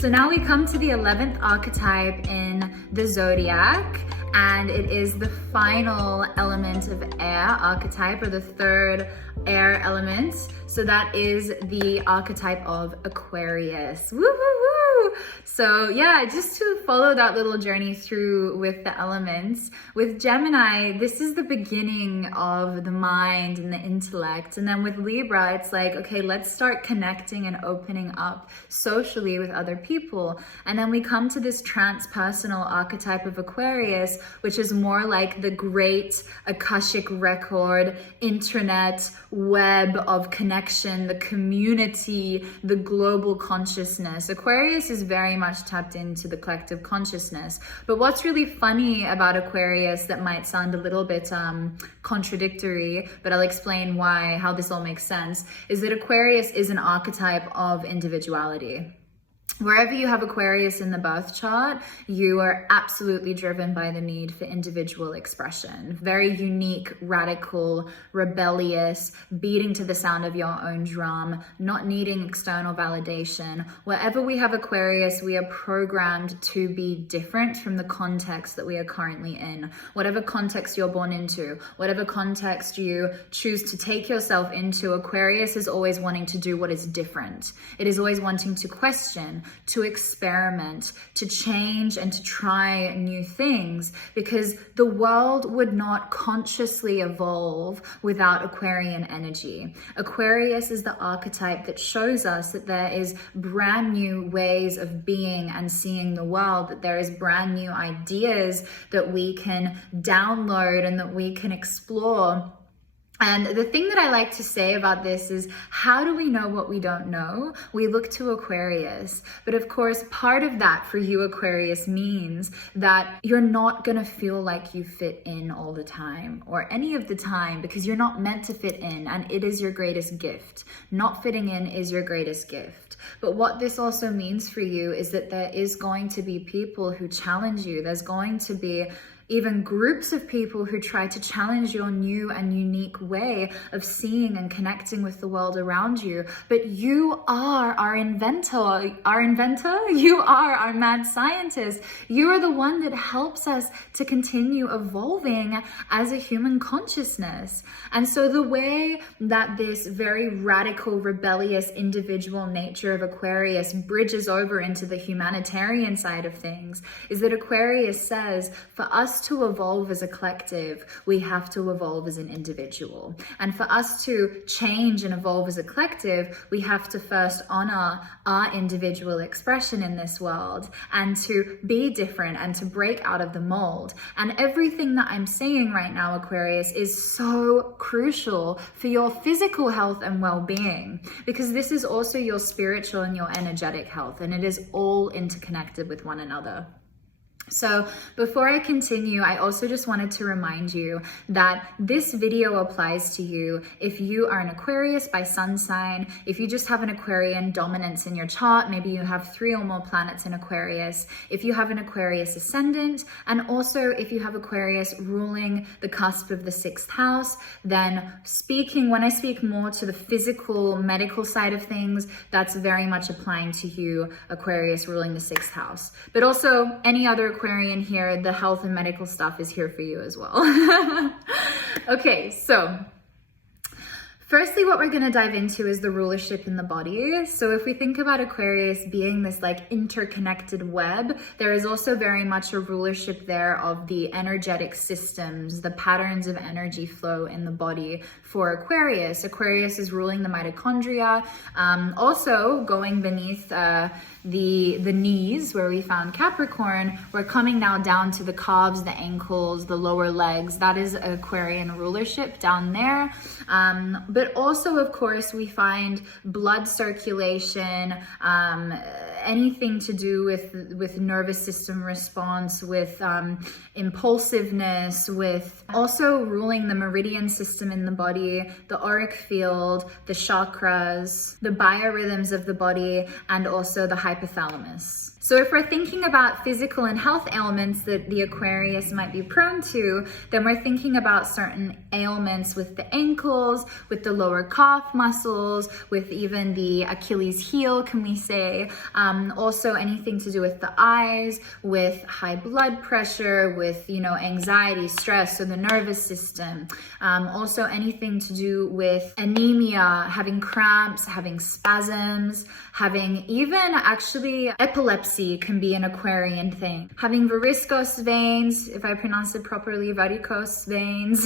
So now we come to the 11th archetype in the zodiac, and it is the final element of air archetype, or the third air element. So that is the archetype of Aquarius. Woo, woo, woo. So yeah, just to follow that little journey through with the elements. With Gemini, this is the beginning of the mind and the intellect. And then with Libra, it's like, okay, let's start connecting and opening up socially with other people. And then we come to this transpersonal archetype of Aquarius, which is more like the great Akashic record, internet, web of connection, the community, the global consciousness. Aquarius is very much tapped into the collective consciousness. But what's really funny about Aquarius that might sound a little bit contradictory, but I'll explain why, how this all makes sense, is that Aquarius is an archetype of individuality. Wherever you have Aquarius in the birth chart, you are absolutely driven by the need for individual expression. Very unique, radical, rebellious, beating to the sound of your own drum, not needing external validation. Wherever we have Aquarius, we are programmed to be different from the context that we are currently in. Whatever context you're born into, whatever context you choose to take yourself into, Aquarius is always wanting to do what is different. It is always wanting to question, to experiment, to change, and to try new things, because the world would not consciously evolve without Aquarian energy. Aquarius is the archetype that shows us that there is brand new ways of being and seeing the world, that there is brand new ideas that we can download and that we can explore. And the thing that I like to say about this is, how do we know what we don't know? We look to Aquarius. But of course, part of that for you, Aquarius, means that you're not gonna feel like you fit in all the time, or any of the time, because you're not meant to fit in, and it is your greatest gift. Not fitting in is your greatest gift. But what this also means for you is that there is going to be people who challenge you. There's going to be even groups of people who try to challenge your new and unique way of seeing and connecting with the world around you. But you are our inventor, you are our mad scientist. You are the one that helps us to continue evolving as a human consciousness. And so the way that this very radical, rebellious, individual nature of Aquarius bridges over into the humanitarian side of things is that Aquarius says, for us to evolve as a collective, we have to evolve as an individual. And for us to change and evolve as a collective, we have to first honor our individual expression in this world, and to be different and to break out of the mold. And everything that I'm saying right now, Aquarius, is so crucial for your physical health and well-being, because this is also your spiritual and your energetic health, and it is all interconnected with one another. So before I continue, I also just wanted to remind you that this video applies to you if you are an Aquarius by sun sign, if you just have an Aquarian dominance in your chart, maybe you have 3 or more planets in Aquarius, if you have an Aquarius ascendant, and also if you have Aquarius ruling the cusp of the 6th house. Then when I speak more to the physical, medical side of things, that's very much applying to you, Aquarius ruling the 6th house. But also any other Aquarian here, the health and medical stuff is here for you as well. Okay, so firstly, what we're going to dive into is the rulership in the body. So if we think about Aquarius being this like interconnected web, there is also very much a rulership there of the energetic systems, the patterns of energy flow in the body for Aquarius. Aquarius is ruling the mitochondria, also going beneath the knees where we found Capricorn. We're coming now down to the calves, the ankles, the lower legs. That is Aquarian rulership down there. But also, of course, we find blood circulation, anything to do with nervous system response, with impulsiveness, with also ruling the meridian system in the body, the auric field, the chakras, the biorhythms of the body, and also the hypothalamus. So if we're thinking about physical and health ailments that the Aquarius might be prone to, then we're thinking about certain ailments with the ankles, with the lower calf muscles, with even the Achilles heel, can we say, Also anything to do with the eyes, with high blood pressure, with, you know, anxiety, stress, so the nervous system. Also anything to do with anemia, having cramps, having spasms, having even actually epilepsy can be an Aquarian thing. Having varicose veins, if I pronounce it properly, varicose veins,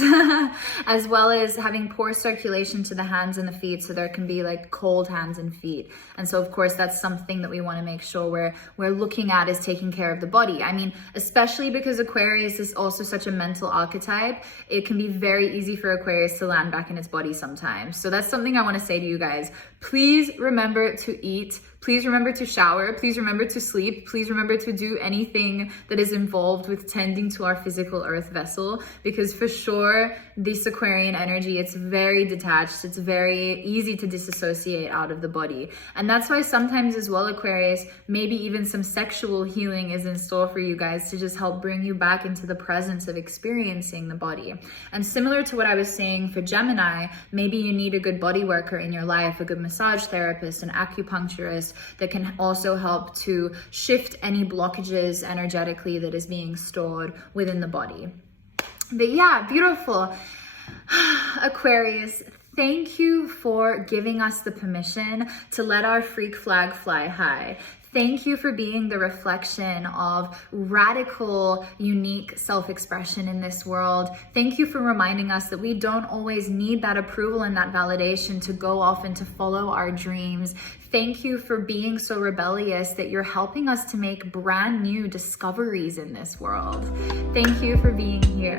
as well as having poor circulation to the hands and the feet, so there can be like cold hands and feet. And so of course that's something that we want to make sure we're looking at, is taking care of the body. I mean, especially because Aquarius is also such a mental archetype, it can be very easy for Aquarius to land back in its body sometimes. So that's something I want to say to you guys. Please remember to eat. Please remember to shower. Please remember to sleep. Please remember to do anything that is involved with tending to our physical earth vessel, because for sure this Aquarian energy, it's very detached. It's very easy to disassociate out of the body. And that's why sometimes as well, Aquarius, maybe even some sexual healing is in store for you guys to just help bring you back into the presence of experiencing the body. And similar to what I was saying for Gemini, maybe you need a good body worker in your life, a good massage therapist, an acupuncturist, that can also help to shift any blockages energetically that is being stored within the body. But yeah, beautiful. Aquarius, thank you for giving us the permission to let our freak flag fly high. Thank you for being the reflection of radical, unique self-expression in this world. Thank you for reminding us that we don't always need that approval and that validation to go off and to follow our dreams. Thank you for being so rebellious that you're helping us to make brand new discoveries in this world. Thank you for being here.